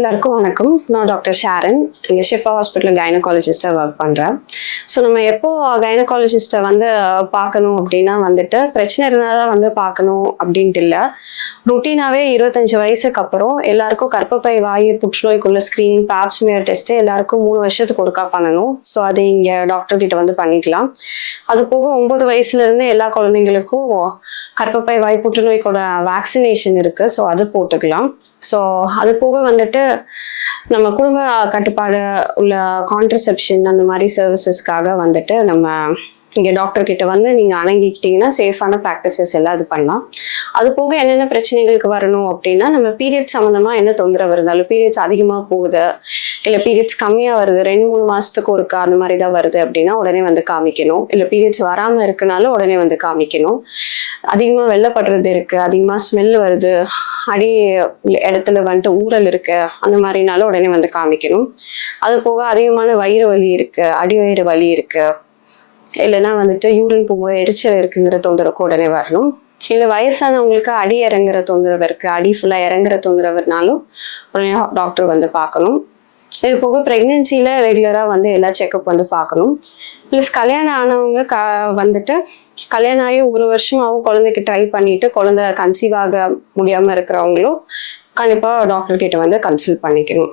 எல்லாருக்கும் வணக்கம். நான் டாக்டர் ஷாரன். இங்கே ஷிஃபா ஹாஸ்பிட்டல் கைனகாலஜிஸ்ட்டாக ஒர்க் பண்ணுறேன். ஸோ நம்ம எப்போ கைனகாலஜிஸ்ட்டை வந்து பார்க்கணும் அப்படின்னா வந்துட்டு பிரச்சனை இருந்தால் தான் வந்து பார்க்கணும் அப்படின்ட்டு இல்லை. ருட்டீனாகவே 25 வயசுக்கு அப்புறம் எல்லாருக்கும் கர்ப்பப்பை வாயு புற்றுநோய்க்குள்ள ஸ்க்ரீனிங் பேப்ஸ்மியர் டெஸ்ட்டு எல்லாருக்கும் 3 வருஷத்துக்கு ஒருக்கா பண்ணணும். ஸோ அது இங்கே டாக்டர் கிட்ட வந்து பண்ணிக்கலாம். அது போக 9 வயசுலேருந்து எல்லா குழந்தைங்களுக்கும் கர்ப்பப்பை வாய் புற்றுநோய்க்கோட வேக்சினேஷன் இருக்குது. ஸோ அது போட்டுக்கலாம். ஸோ அது போக வந்துட்டு நம்ம குடும்ப கட்டுப்பாடு உள்ள கான்ட்ரசெப்ஷன் அந்த மாதிரி சர்வீசஸ்க்காக வந்துட்டு நம்ம இங்கே டாக்டர் கிட்ட வந்து நீங்கள் அணுகிக்கிட்டீங்கன்னா சேஃபான ப்ராக்டிசஸ் எல்லாம் இது பண்ணலாம். அது போக என்னென்ன பிரச்சனைகளுக்கு வரணும் அப்படின்னா, நம்ம பீரியட்ஸ் சம்மந்தமாக என்ன தொந்தரவு இருந்தாலும், பீரியட்ஸ் அதிகமாக போகுது இல்லை பீரியட்ஸ் கம்மியாக வருது 2-3 மாதத்துக்கு ஒருக்கா அந்த மாதிரி தான் வருது அப்படின்னா உடனே வந்து காமிக்கணும். இல்லை பீரியட்ஸ் வராமல் இருக்குனாலும் உடனே வந்து காமிக்கணும். அதிகமாக வெள்ளப்படுறது இருக்குது, அதிகமாக ஸ்மெல் வருது, அடி இடத்துல வந்துட்டு ஊறல் இருக்கு, அந்த மாதிரினாலும் உடனே வந்து காமிக்கணும். அது போக அதிகமான வயிறு வலி இருக்கு, அடி வயிறு வலி இருக்கு, இல்லைன்னா வந்துட்டு யூரின் போகும்போது எரிச்சல் இருக்குங்கிற தொந்தரவுக்கு உடனே வரணும். இல்லை வயசானவங்களுக்கு அடி இறங்குற தொந்தரவு இருக்கு, அடி ஃபுல்லாக இறங்குற தொந்தரவுனாலும் உடனே டாக்டர் வந்து பார்க்கணும். இது போக ப்ரெக்னென்சியில் ரெகுலராக வந்து எல்லா செக்கப் வந்து பார்க்கணும். ப்ளஸ் கல்யாணம் ஆனவங்க வந்துட்டு கல்யாணம் ஆகி 1 வருஷமாகவும் குழந்தைக்கு ட்ரை பண்ணிட்டு குழந்தை கன்சீவ் ஆக முடியாமல் இருக்கிறவங்களும் கண்டிப்பாக டாக்டர் கிட்ட வந்து கன்சல்ட் பண்ணிக்கணும்.